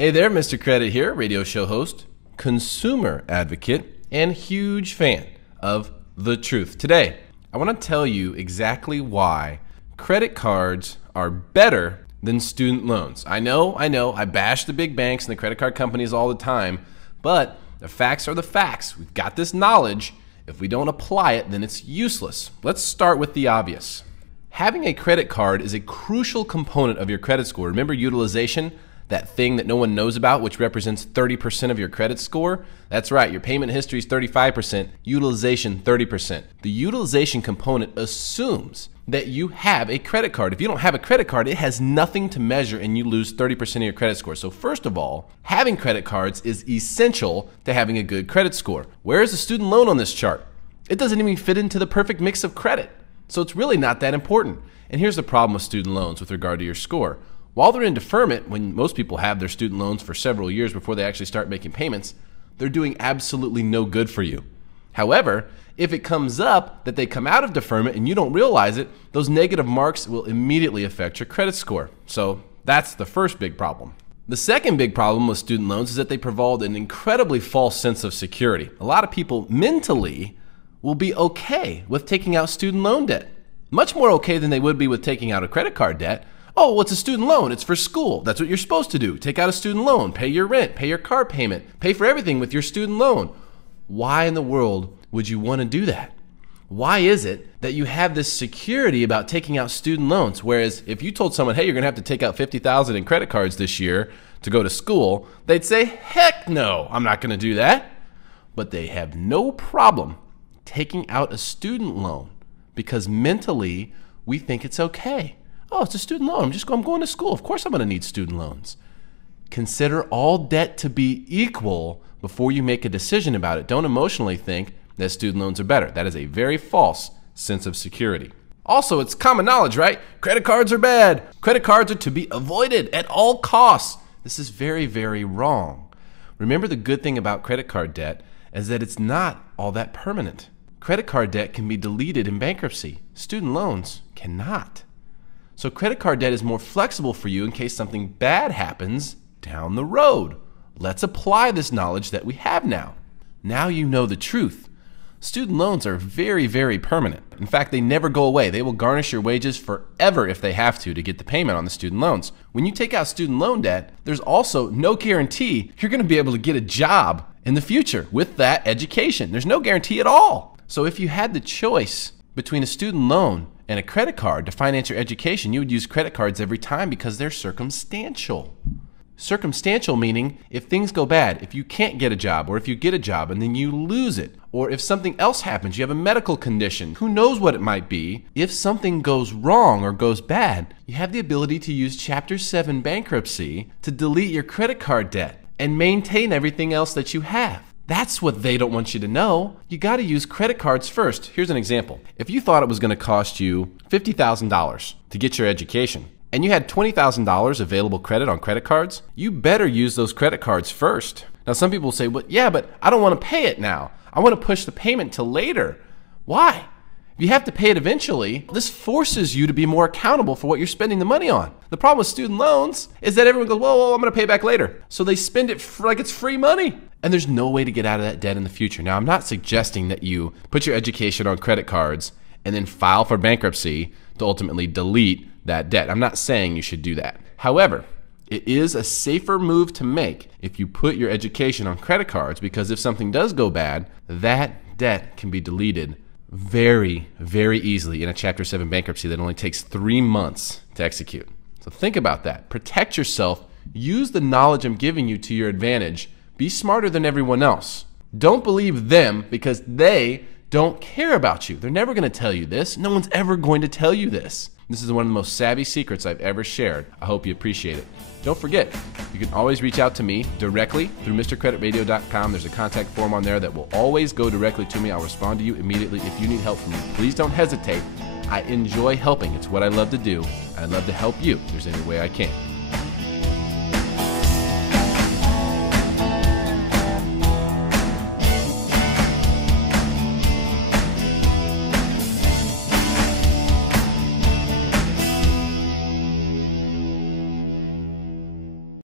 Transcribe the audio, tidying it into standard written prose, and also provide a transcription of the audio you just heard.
Hey there, Mr. Credit here, radio show host, consumer advocate, and huge fan of the truth. Today, I want to tell you exactly why credit cards are better than student loans. I know, I bash the big banks and the credit card companies all the time, but the facts are the facts. We've got this knowledge. If we don't apply it, then it's useless. Let's start with the obvious. Having a credit card is a crucial component of your credit score. Remember utilization? That thing that no one knows about, which represents 30% of your credit score? That's right, your payment history is 35%, utilization 30%. The utilization component assumes that you have a credit card. If you don't have a credit card, it has nothing to measure and you lose 30% of your credit score. So first of all, having credit cards is essential to having a good credit score. Where is the student loan on this chart? It doesn't even fit into the perfect mix of credit. So it's really not that important. And here's the problem with student loans with regard to your score. While they're in deferment, when most people have their student loans for several years before they actually start making payments, they're doing absolutely no good for you. However, if it comes up that they come out of deferment and you don't realize it, those negative marks will immediately affect your credit score. So that's the first big problem. The second big problem with student loans is that they provide an incredibly false sense of security. A lot of people mentally will be okay with taking out student loan debt. Much more okay than they would be with taking out a credit card debt. Oh, what's a student loan? It's for school. That's what you're supposed to do. Take out a student loan, pay your rent, pay your car payment, pay for everything with your student loan. Why in the world would you want to do that? Why is it that you have this security about taking out student loans? Whereas if you told someone, hey, you're going to have to take out $50,000 in credit cards this year to go to school, they'd say, heck no, I'm not going to do that. But they have no problem taking out a student loan because mentally we think it's okay. Oh, it's a student loan. I'm going to school. Of course I'm going to need student loans. Consider all debt to be equal before you make a decision about it. Don't emotionally think that student loans are better. That is a very false sense of security. Also, it's common knowledge, right? Credit cards are bad. Credit cards are to be avoided at all costs. This is very, very wrong. Remember, the good thing about credit card debt is that it's not all that permanent. Credit card debt can be deleted in bankruptcy. Student loans cannot. So credit card debt is more flexible for you in case something bad happens down the road. Let's apply this knowledge that we have now. Now you know the truth. Student loans are very, very permanent. In fact, they never go away. They will garnish your wages forever if they have to get the payment on the student loans. When you take out student loan debt, there's also no guarantee you're going to be able to get a job in the future with that education. There's no guarantee at all. So if you had the choice between a student loan and a credit card to finance your education, you would use credit cards every time because they're circumstantial. Circumstantial meaning if things go bad, if you can't get a job, or if you get a job and then you lose it, or if something else happens, you have a medical condition, who knows what it might be, if something goes wrong or goes bad, you have the ability to use Chapter 7 bankruptcy to delete your credit card debt and maintain everything else that you have. That's what they don't want you to know. You got to use credit cards first. Here's an example. If you thought it was going to cost you $50,000 to get your education, and you had $20,000 available credit on credit cards, you better use those credit cards first. Now, some people say, but I don't want to pay it now. I want to push the payment till later. Why? If you have to pay it eventually, this forces you to be more accountable for what you're spending the money on. The problem with student loans is that everyone goes, well, I'm going to pay it back later. So they spend it like it's free money. And there's no way to get out of that debt in the future. Now, I'm not suggesting that you put your education on credit cards and then file for bankruptcy to ultimately delete that debt. I'm not saying you should do that. However, it is a safer move to make if you put your education on credit cards, because if something does go bad, that debt can be deleted very, very easily in a Chapter 7 bankruptcy that only takes 3 months to execute. So think about that. Protect yourself. Use the knowledge I'm giving you to your advantage. Be smarter than everyone else. Don't believe them because they don't care about you. They're never going to tell you this. No one's ever going to tell you this. This is one of the most savvy secrets I've ever shared. I hope you appreciate it. Don't forget, you can always reach out to me directly through MrCreditRadio.com. There's a contact form on there that will always go directly to me. I'll respond to you immediately if you need help from me. Please don't hesitate. I enjoy helping. It's what I love to do. I love to help you if there's any way I can.